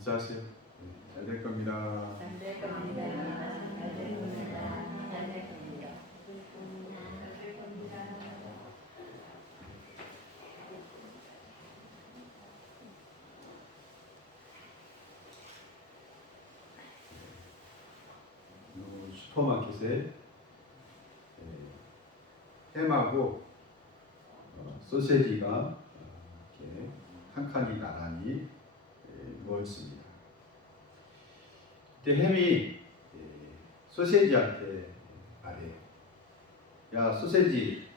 인사하세요. 네, 잘될 겁니다. 잘 될 겁니다. 잘 될 겁니다. 잘 될 겁니다. 요 슈퍼마켓에 예, 햄하고 어, 소세지가 어, 이렇게 한 칸이 나란히 있습니다. 그때 햄이 예, 소세지한테 말해요. 야 소세지,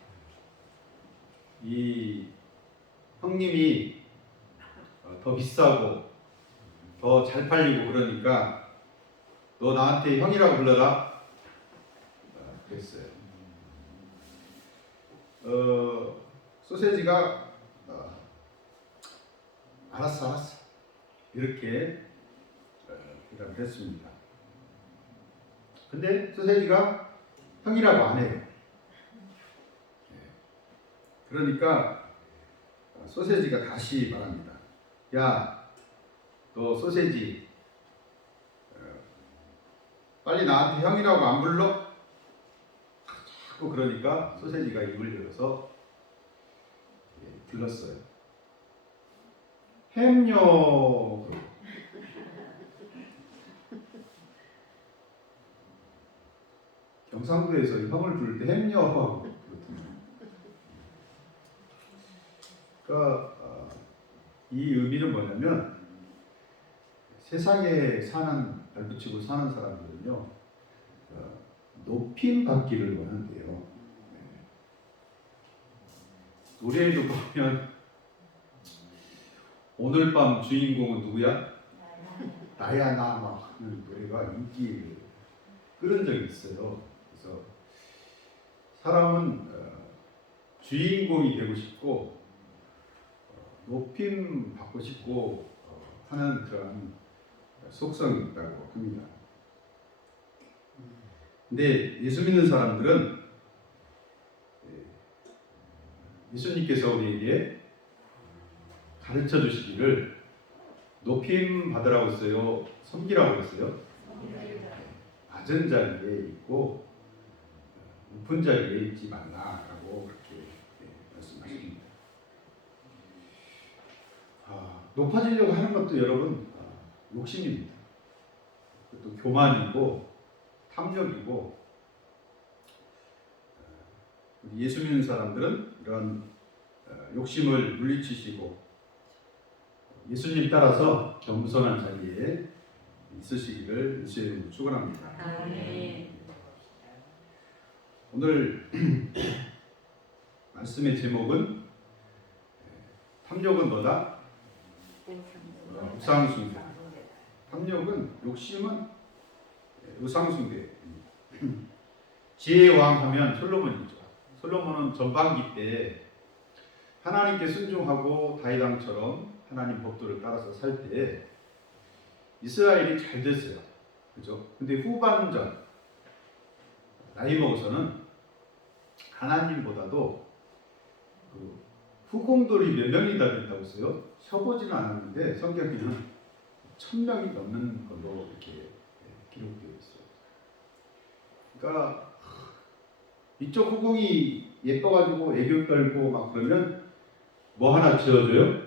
이 형님이 어, 더 비싸고 더 잘 팔리고 그러니까 너 나한테 형이라고 불러라. 어, 그랬어요. 어, 소세지가 어, 알았어, 알았어. 이렇게 어, 대답을 했습니다. 근데 소세지가 형이라고 안 해요. 예. 그러니까 어, 소세지가 다시 말합니다. 야, 너 소세지 빨리 나한테 형이라고 안 불러? 자꾸 그러니까 소세지가 입을 열어서 예, 불렀어요. 햄요. 경상도에서 형을 부를 때 그렇거든요. 그러니까 어, 이 의미는 뭐냐면 세상에 사는 발붙이고 사는 사람들은요 어, 높임 받기를 원한대요. 네. 노래에도 보면 오늘 밤 주인공은 누구야? 나야 나막 노래가 인기를 끌은 적이 있어요. 그래서 사람은 어, 주인공이 되고 싶고 어, 높임 받고 싶고 어, 하는 그런 속성이 있다고 합니다. 근데 예수 믿는 사람들은 예, 예수님께서 우리에게 가르쳐 주시기를 높임 받으라고 했어요, 섬기라고 했어요. 낮은 자리에 있고 높은 자리에 있지 말라라고 그렇게 예, 말씀하십니다. 아, 높아지려고 하는 것도 여러분 아, 욕심입니다. 또 교만이고 탐욕이고 어, 우리 예수 믿는 사람들은 이런 어, 욕심을 물리치시고 예수님 따라서 겸손한 자리에 있으시기를 예수의 축원합니다. 아멘. 오늘 말씀의 제목은 탐욕은 뭐다? 어, 우상숭배. 탐욕은 욕심은 우상숭배입니다. 지혜의 왕 하면 솔로몬이죠. 솔로몬은 전반기 때 하나님께 순종하고 다윗 왕처럼 하나님 법도를 따라서 살 때 이스라엘이 잘 됐어요. 그죠? 근데 후반전 나이 먹어서는 하나님보다도 그 후공돌이 몇 명이 다 된다고 했어요? 쳐보지는 않았는데 성경에는 천 명이 넘는 걸로 이렇게 예, 기록되어 있어요. 그러니까 이쪽 후궁이 예뻐가지고 애교 떨고 막 그러면 뭐 하나 지어줘요?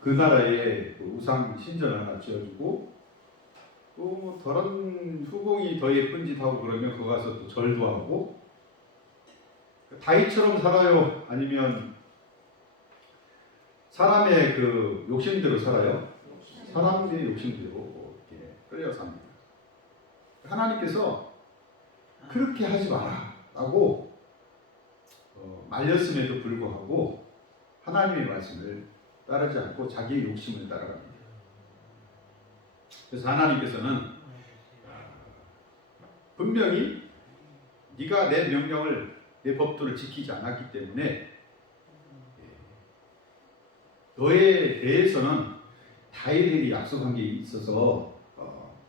그 나라에 그 우상 신전을 하나 지어주고 또뭐 저런 후궁이 더 예쁜 짓 하고 그러면 거기 가서 또 절도 하고 다윗처럼 살아요? 아니면 사람의 그 욕심대로 살아요? 사람의 욕심대로 이렇게 끌려 삽니다. 하나님께서 그렇게 하지 마라 라고 어, 말렸음에도 불구하고 하나님의 말씀을 따르지 않고 자기의 욕심을 따라갑니다. 그래서 하나님께서는 분명히 네가 내 명령을 내 법도를 지키지 않았기 때문에 너에 대해서는 다윗에게 약속한 게 있어서 어,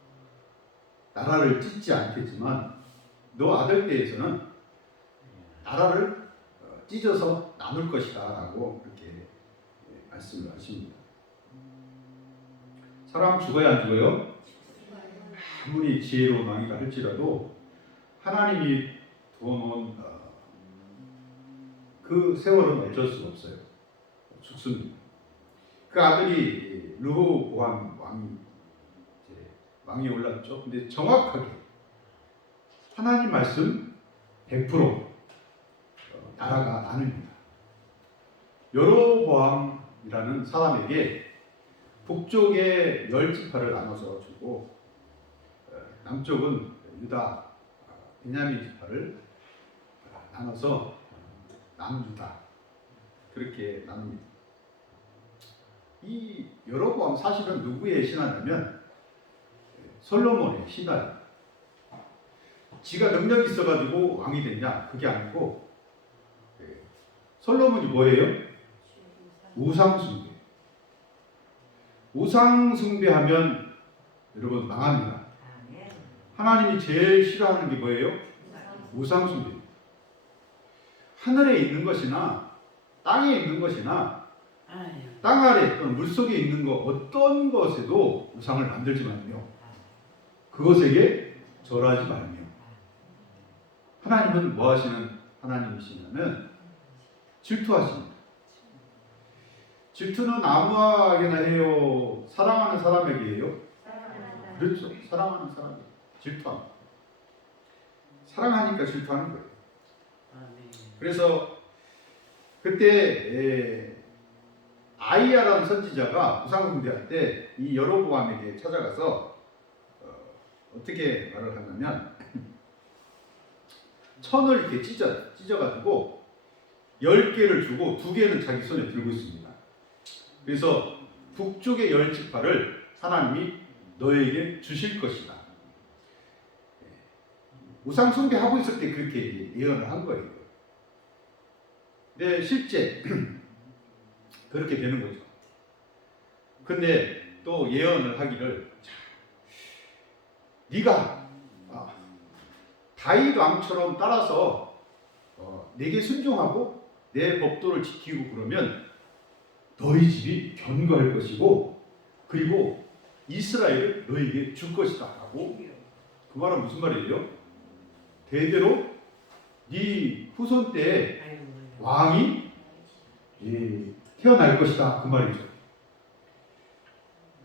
나라를 찢지 않겠지만 너 아들 때에서는 나라를 어, 찢어서 나눌 것이다 라고 그렇게 예, 말씀을 하십니다. 사람 죽어야 안 죽어요? 아무리 지혜로운 왕이라 할지라도 하나님이 어, 그 세월은 어쩔 수 없어요. 죽습니다. 그 아들이 르호보암 왕이 왕이 올랐죠. 근데 정확하게 하나님 말씀 100% 어, 나라가 나눕니다. 여로보암이라는 사람에게 북쪽에 열 지파를 나눠서 주고 어, 남쪽은 유다 어, 베냐민 지파를 어, 나눠서 남유다 그렇게 나눕니다. 이 여로보암 사실은 누구의 신하냐면 솔로몬의 신하예요. 지가 능력이 있어가지고 왕이 됐냐 그게 아니고 예, 솔로몬이 뭐예요? 우상 숭배. 우상 숭배하면 여러분 망합니다. 하나님이 제일 싫어하는 게 뭐예요? 우상 숭배. 하늘에 있는 것이나 땅에 있는 것이나 땅 아래 또는 물 속에 있는 것 어떤 것에도 우상을 만들지 말며 그것에게 절하지 말며 하나님은 뭐 하시는 하나님이시냐면 질투하십니다. 질투는 아무에게나 해요. 사랑하는 사람에게 해요. 그렇죠. 사랑하는 사람이 질투합니다. 사랑하니까 질투하는 거예요. 그래서 그때 에, 아이야라는 선지자가 때이 여로보암에게 찾아가서 어, 어떻게 말을 하냐면 천을 이렇게 찢어 찢어가지고 열 개를 주고 두 개는 자기 손에 들고 있습니다. 그래서 북쪽의 열 지파를 하나님이 너에게 주실 것이다. 우상 숭배하고 있을 때 그렇게 예언을 한 거예요. 근데 실제 그렇게 되는 거죠. 근데 또 예언을 하기를 자, 네가 아, 다윗 왕처럼 따라서 어, 내게 순종하고 내 법도를 지키고 그러면 너희 집이 견고할 것이고 그리고 이스라엘을 너에게 줄 것이다 하고 그 말은 무슨 말이에요? 대대로 네 후손 때 왕이 예, 태어날 것이다 그 말이죠.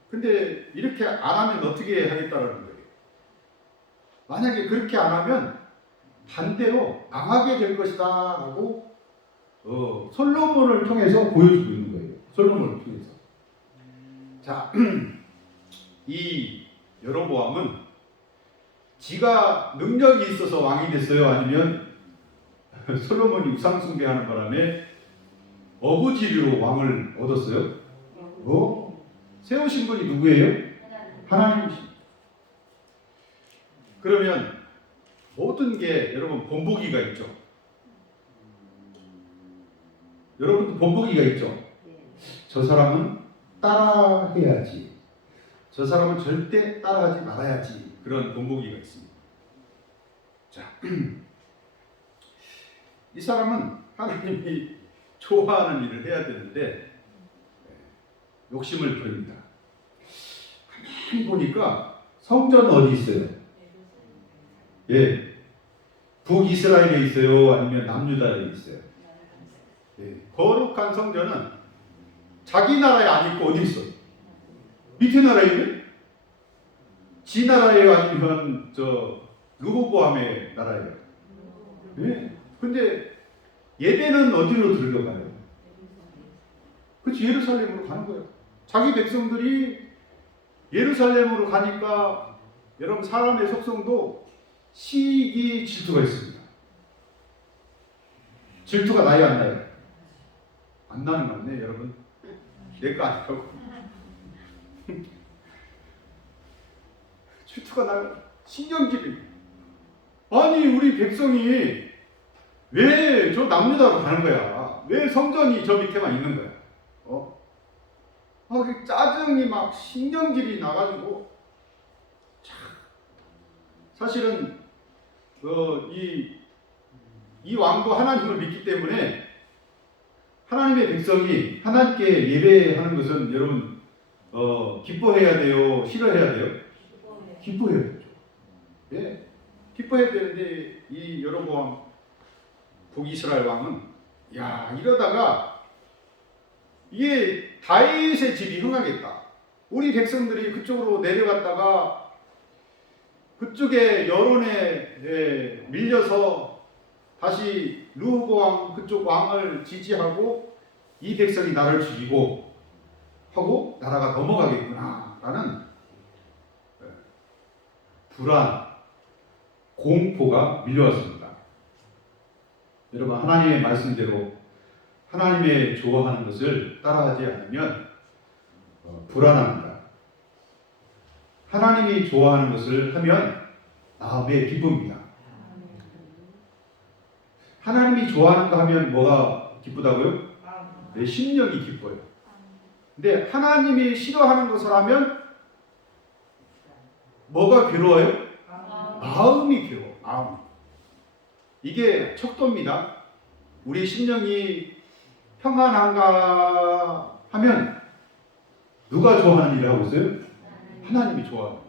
근데 이렇게 안 하면 어떻게 하겠다라는 거예요? 만약에 그렇게 안 하면 반대로 망하게 될 것이다라고 어, 솔로몬을 통해서 보여주고 있는 거예요. 솔로몬을 통해서. 자, 이 여로보암은 지가 능력이 있어서 왕이 됐어요? 아니면 솔로몬이 우상숭배하는 바람에 어부지리로 왕을 얻었어요? 어? 세우신 분이 누구예요? 하나님이십니다. 그러면 모든 게 여러분 본보기가 있죠. 여러분도 본보기가 있죠. 저 사람은 따라해야지. 저 사람은 절대 따라하지 말아야지. 그런 본보기가 있습니다. 자, 이 사람은 하나님이 좋아하는 일을 해야 되는데 욕심을 부립니다. 가만히 보니까 성전 어디 있어요? 예, 북이스라엘에 있어요? 아니면 남유다에 있어요? 예, 거룩한 성전은 자기 나라에 안 있고 어디 있어? 밑에 나라에 있네? 지 나라에 아니면 저 루보보암의 나라예요. 예. 근데 예배는 어디로 들려가요? 그렇지 예루살렘으로 가는 거예요. 자기 백성들이 예루살렘으로 가니까 여러분 사람의 속성도 시기 질투가 있습니다. 질투가 나요 안 나요? 안 나는 거 없네 여러분. 내거 아니라고. 질투가 나요. 신경질이. 아니 우리 백성이 왜 저 남유다로 가는 거야? 왜 성전이 저 밑에만 있는 거야? 어? 아, 그 짜증이 막 신경질이 나가지고 참 사실은 어, 이, 이 왕도 하나님을 믿기 때문에 하나님의 백성이 하나님께 예배하는 것은 여러분 어, 기뻐해야 돼요? 싫어해야 돼요? 기뻐해야 되죠. 예, 기뻐해야 되는데 이 여로보암 북이스라엘 왕은 야 이러다가 이게 다윗의 집이 흥하겠다. 우리 백성들이 그쪽으로 내려갔다가 그쪽에 여론에 예, 밀려서 다시 루호보암 그쪽 왕을 지지하고 이 백성이 나를 죽이고 하고 나라가 넘어가겠구나 라는 예, 불안, 공포가 밀려왔습니다. 여러분 하나님의 말씀대로 하나님의 좋아하는 것을 따라하지 않으면 어, 불안합니다. 하나님이 좋아하는 것을 하면 마음에 기쁩니다. 하나님이 좋아하는 거 하면 뭐가 기쁘다고요? 내 심령이 기뻐요. 근데 하나님이 싫어하는 것을 하면 뭐가 괴로워요? 마음이 괴로워. 마음. 이게 척도입니다. 우리 심령이 평안한가 하면 누가 좋아하는 일을 하고 있어요? 하나님이 좋아하는.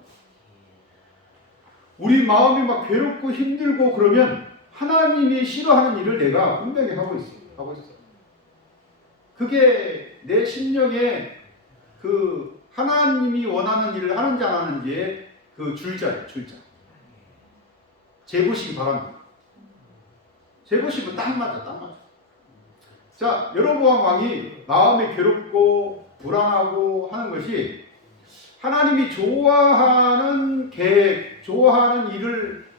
우리 마음이 막 괴롭고 힘들고 그러면 하나님이 싫어하는 일을 내가 분명히 하고 있어. 하고 있어. 그게 내 심령에 그 하나님이 원하는 일을 하는지 안 하는지의 그 줄자예요, 줄자. 재보시기 바랍니다. 재보시면 딱 맞아, 딱 맞아. 자, 여로보암 왕이 마음이 괴롭고 불안하고 하는 것이 하나님이 좋아하는 계획, 좋아하는 일을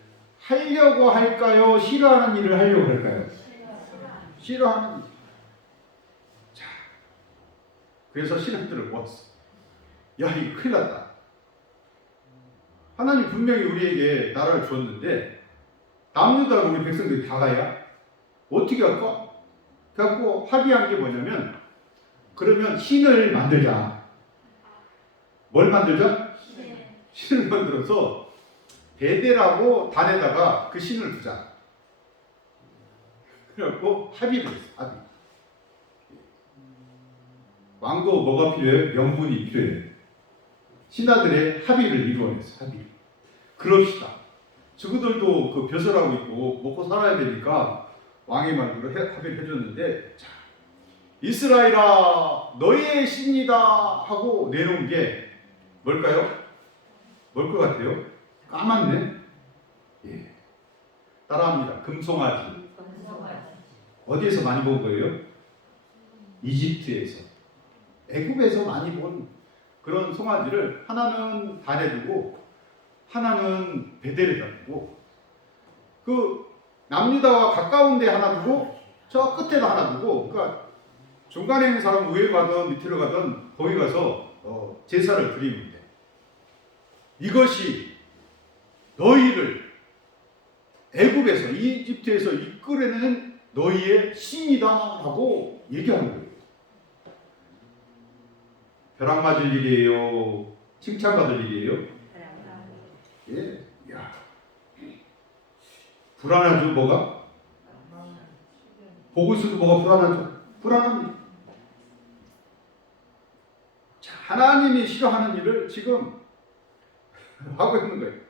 하려고 할까요? 싫어하는 일을 하려고 할까요? 싫어하는 일. 자, 그래서 신학들을 모았어. 야, 이거 큰일 났다. 하나님 분명히 우리에게 나라를 주었는데 남유다가 우리 백성들이 다 가야 어떻게 할까? 그래갖고 합의한 게 뭐냐면 그러면 신을 만들자. 뭘 만들자? 신을 만들어서 베델하고 단에다가 그 신을 두자. 그래갖고 합의를 했어. 합의. 왕도 뭐가 필요해요? 명분이 필요해요. 신하들의 합의를 이루어냈어. 합의. 그럽시다. 저그들도 그 벼슬하고 있고 먹고 살아야 되니까 왕의 말대로 해- 합의를 해줬는데 자, 이스라엘아 너희의 신이다 하고 내놓은 게 뭘까요? 뭘 것 같아요? 까맣네. 예. 따라합니다. 금송아지. 어디에서 많이 본 거예요? 이집트에서. 애굽에서 많이 본 그런 송아지를 하나는 단에 두고 하나는 베델에다 두고 그 남유다와 가까운 데 하나 두고 저 끝에다 하나 두고 그러니까 중간에 있는 사람은 위에 가든 밑으로 가든 거기 가서 어, 제사를 드리면 돼. 이것이 너희를 애굽에서 이집트에서 이끌어내는 너희의 신이다라고 얘기하는 거예요. 벼락 맞을 일이에요. 칭찬받을 일이에요. 예, 야, 불안하죠 뭐가? 보고 있어도 뭐가 불안하죠? 불안합니다. 자, 하나님이 싫어하는 일을 지금 하고 있는 거예요.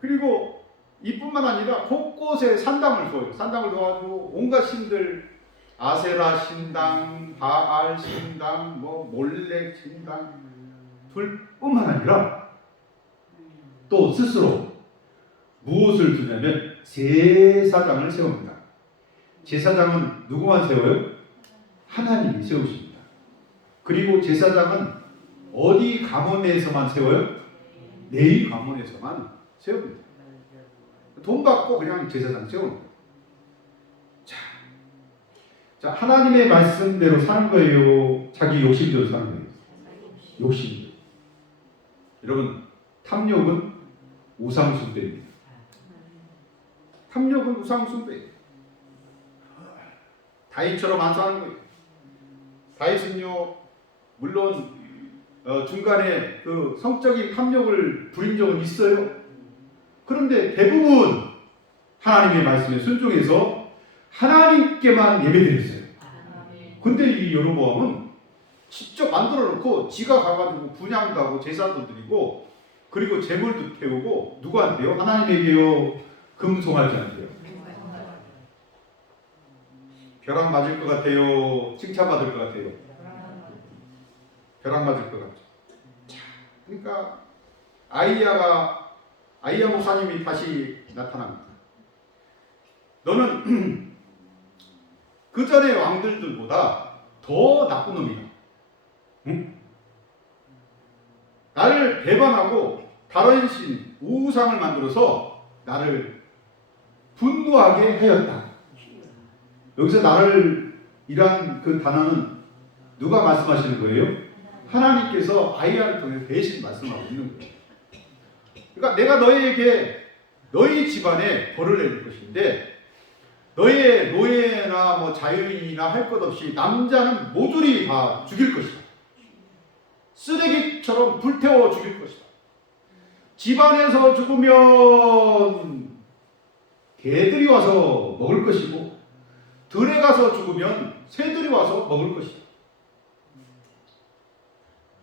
그리고 이뿐만 아니라 곳곳에 산당을 둬요. 산당을 둬가지고 온갖 신들 아세라 신당, 바알 신당, 뭐 몰렉 신당 둘뿐만 아니라 또 스스로 무엇을 두냐면 제사장을 세웁니다. 제사장은 누구만 세워요? 하나님이 세우십니다. 그리고 제사장은 어디 가문에서만 세워요? 내일 가문에서만 세웁니다. 돈 받고 그냥 제사장 세우는. 자, 자 하나님의 말씀대로 사는 거예요. 자기 욕심대로 사는 거예요. 욕심. 여러분 탐욕은 우상숭배입니다. 탐욕은 우상숭배. 다윗처럼 안 사는 거예요. 다윗은요 물론 어, 중간에 그 성적인 탐욕을 부린 적은 있어요. 그런데 대부분 하나님의 말씀에 순종해서 하나님께만 예배드렸어요. 근데 이 여로보암은 직접 만들어 놓고 지가 가가지고 분양도 하고 제사도 드리고 그리고 재물도 태우고 누구한테요? 하나님에게요. 금송하지 않대요. 벼락 맞을 것 같아요. 칭찬받을 것 같아요. 벼락 맞을 것 같죠. 자, 그러니까 아이야가 아이야 목사님이 다시 나타납니다. 너는 그 전의 왕들들보다 더 나쁜 놈이다. 응? 나를 배반하고 다른 신 우상을 만들어서 나를 분노하게 하였다. 여기서 나를 이란 그 단어는 누가 말씀하시는 거예요? 하나님께서 아이야를 통해 대신 말씀하고 있는 거예요. 그러니까 내가 너희에게 너희 집안에 벌을 내릴 것인데 너의 노예나 뭐 자유인이나 할 것 없이 남자는 모조리 다 죽일 것이다. 쓰레기처럼 불태워 죽일 것이다. 집안에서 죽으면 개들이 와서 먹을 것이고 들에 가서 죽으면 새들이 와서 먹을 것이다.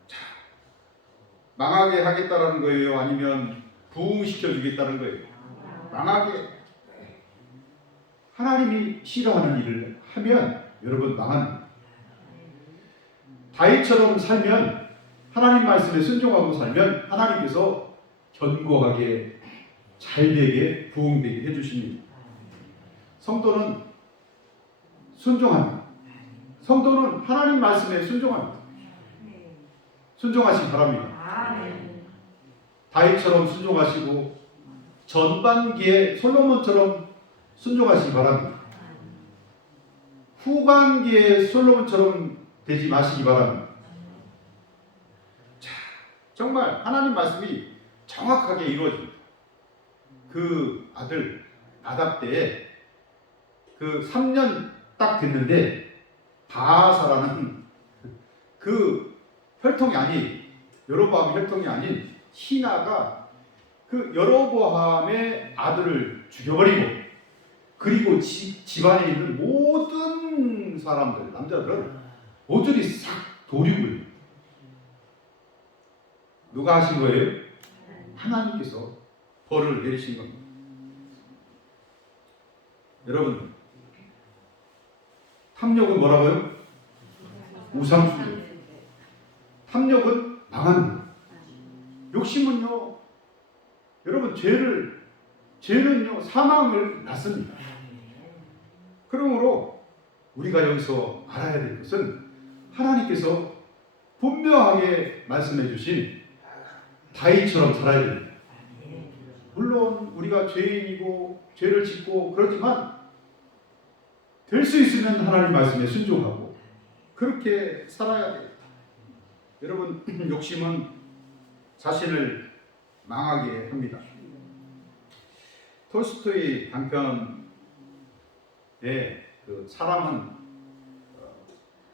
자, 망하게 하겠다라는 거예요? 아니면 부흥시켜 주겠다는 거예요? 망하게 하나님이 싫어하는 일을 하면 여러분 망합니다. 다윗처럼 살면 하나님 말씀에 순종하고 살면 하나님께서 견고하게 잘되게 부흥되게 해주십니다. 성도는 순종합니다. 성도는 하나님 말씀에 순종합니다. 순종하시기 바랍니다. 다윗처럼 순종하시고 전반기에 솔로몬처럼 순종하시기 바랍니다. 후반기에 솔로몬처럼 되지 마시기 바랍니다. 자, 정말 하나님 말씀이 정확하게 이루어집니다. 그 아들 나답 때에 그 3년 딱 됐는데 바사라는 그 혈통이 아닌 여로보암 혈통이 아닌 신하가 그 여로보암의 아들을 죽여버리고 그리고 지, 집안에 있는 모든 사람들 남자들은 모조리 싹 도륙을 누가 하신 거예요? 하나님께서 벌을 내리신 겁니다. 여러분 탐욕은 뭐라고요? 우상숭배. 탐욕은 망합니다. 욕심은요, 여러분 죄를 죄는요 사망을 낳습니다. 그러므로 우리가 여기서 알아야 될 것은 하나님께서 분명하게 말씀해 주신 다윗처럼 살아야 됩니다. 물론 우리가 죄인이고 죄를 짓고 그렇지만 될 수 있으면 하나님 말씀에 순종하고 그렇게 살아야 돼요. 여러분 욕심은 자신을 망하게 합니다. 톨스토이 단편에 그 사람은 어,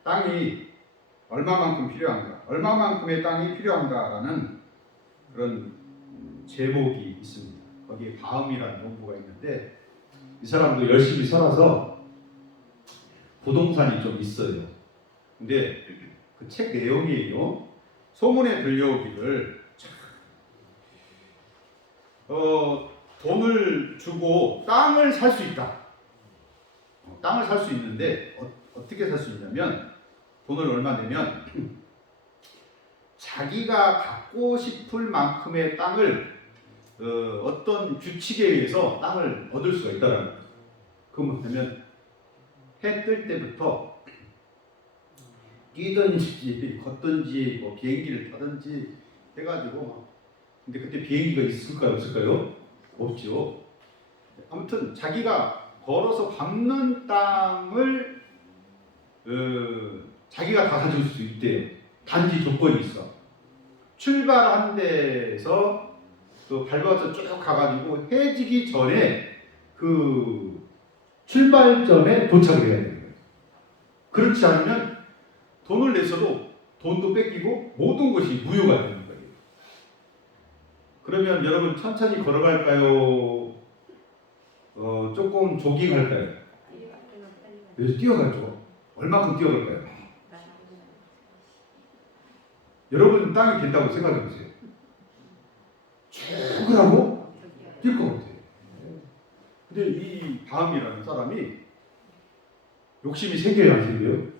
땅이 얼마만큼 필요한가, 얼마만큼의 땅이 필요한가라는 그런 음, 제목이 있습니다. 거기에 다음이라는 농부가 있는데 이 사람도 열심히 살아서 부동산이 좀 있어요. 근데 그 책 내용이에요. 소문에 들려오기를 어, 돈을 주고 땅을 살 수 있다. 어, 땅을 살 수 있는데 어, 떻게 살 수 있냐면 돈을 얼마 내면 자기가 갖고 싶을 만큼의 땅을 어, 떤 규칙에 의해서 땅을 얻을 수가 있다라는 거죠. 그 뭐냐면 해 뜰 때부터 뛰든지 걷든지 뭐 비행기를 타든지 해가지고 근데 그때 비행기가 있을까요 없을까요? 없죠. 아무튼 자기가 걸어서 밟는 땅을 어, 자기가 다 가질 수 있대요. 단지 조건이 있어. 출발한 데서 그 밟아서 쭉 가가지고 해지기 전에 그 출발점에 도착을 해야 되는 거예요. 그렇지 않으면 돈을 내서도 돈도 뺏기고 모든 것이 무효가 되는 거예요. 그러면 여러분 천천히 걸어갈까요? 어, 조금 조깅할까요? 그래서 뛰어가죠. 얼마큼 뛰어갈까요? 여러분 땅이 된다고 생각해 보세요. 죽으라고 뛸 것 같아요. 근데 이 바함이라는 사람이 욕심이 생겨요, 안 생겨요?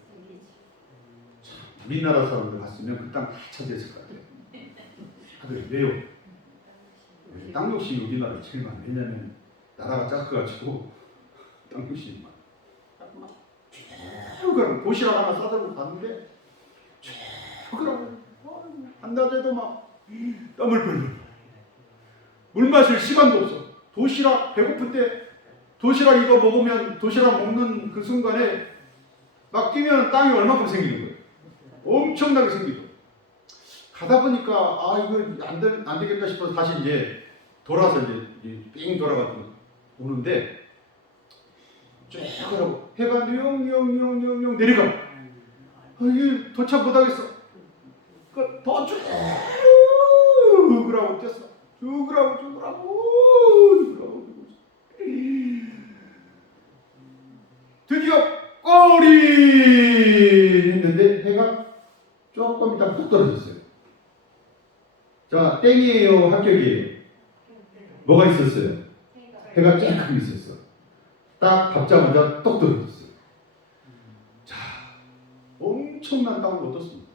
우리나라 사람들 갔으면 그 땅 다 차지했을 것 같아요. 아, 그래, 왜요? 땅 욕심이 우리나라에 제일 많아요. 왜냐면 나라가 작아가지고 땅 욕심이 많아요. 쭉 그럼 도시락 하나 싸들고 갔는데 쭉 그러고 한 낮에도 막 땀을 벌벌 물 마실 시간도 없어. 도시락 배고픈데 도시락 이거 먹으면 도시락 먹는 그 순간에 막 뛰면 땅이 얼마큼 생기는 거예요. 엄청나게 생기고 가다 보니까 아 이거 안, 되, 안 되겠다 싶어서 다시 이제 돌아서 이제, 이제 삥 돌아가서 오는데 쭉 하고 해가 뉘영뉘영뉘영뉘영 내려가 아 이게 도착 못하겠어 그더쭉 그러고 뛰었어 그러고 쭉 그러고 드디어 꼬리 했는데 해가 조금 있다 뚝 떨어졌어요. 자, 땡이에요, 합격이에요. 뭐가 있었어요? 해가 쬐끔 있었어. 딱 밟자마자 똑 떨어졌어요. 자, 엄청난 땅을 얻었습니다.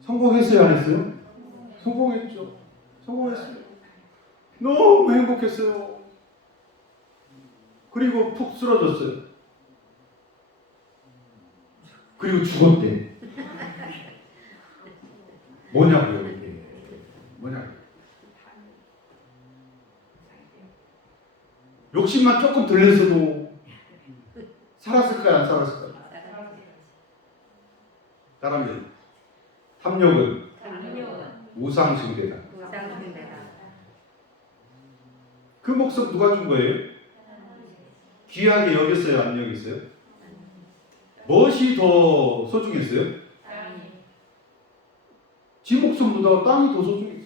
성공했어요, 안 했어요? 성공했죠. 성공했어요. 너무 행복했어요. 그리고 푹 쓰러졌어요. 그리고 죽었대. 뭐냐고요, 이게. 뭐냐고요. 욕심만 조금 덜 냈어도 살았을까요, 안 살았을까요? 따라합니다. 탐욕은 우상숭배다. 그 목숨 누가 준 거예요? 귀하게 여겼어요, 안 여겼어요? 무엇이 더 소중했어요? 지 목숨보다 땅이 더 소중했어요.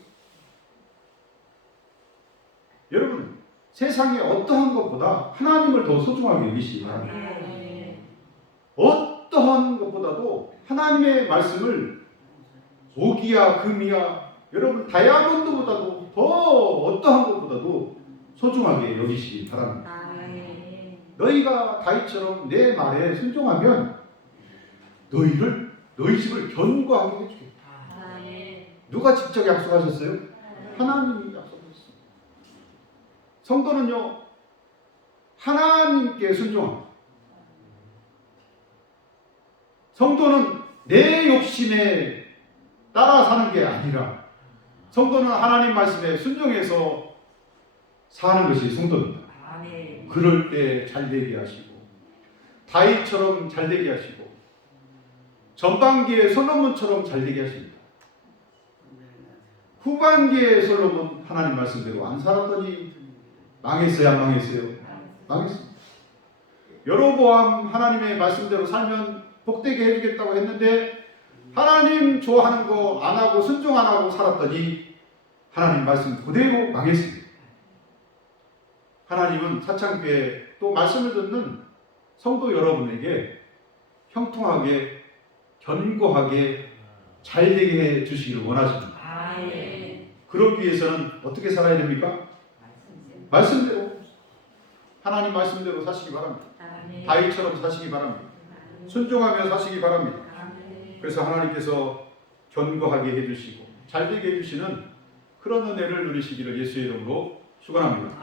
여러분, 세상에 어떠한 것보다 하나님을 더 소중하게 여기시기 바랍니다. 어떠한 것보다도 하나님의 말씀을 오기야 금이야 여러분 다이아몬드보다도 더 어떠한 것보다도 소중하게 여기시기 바랍니다. 너희가 다윗처럼 내 말에 순종하면 너희를 너희 집을 견고하게 해주겠다. 누가 직접 약속하셨어요? 하나님이 약속하셨습니다. 성도는요 하나님께 순종합니다. 성도는 내 욕심에 따라 사는 게 아니라 성도는 하나님 말씀에 순종해서 사는 것이 성도입니다. 그럴 때 잘되게 하시고 다윗처럼 잘되게 하시고 전반기의 솔로몬처럼 잘되게 하십니다. 후반기의 솔로몬 하나님 말씀대로 안 살았더니 망했어요, 안 망했어요? 망했습니다. 여로보암 하나님의 말씀대로 살면 복되게 해주겠다고 했는데 하나님 좋아하는 거 안 하고 순종 안 하고 살았더니 하나님 말씀 그대로 망했습니다. 하나님은 사창교회 또 말씀을 듣는 성도 여러분에게 형통하게 견고하게 잘 되게 해 주시기를 원하십니다. 그러기 위해서는 어떻게 살아야 됩니까? 말씀대로 하나님 말씀대로 사시기 바랍니다. 다윗처럼 사시기 바랍니다. 순종하며 사시기 바랍니다. 그래서 하나님께서 견고하게 해주시고 잘되게 해주시는 그런 은혜를 누리시기를 예수의 이름으로 축원합니다.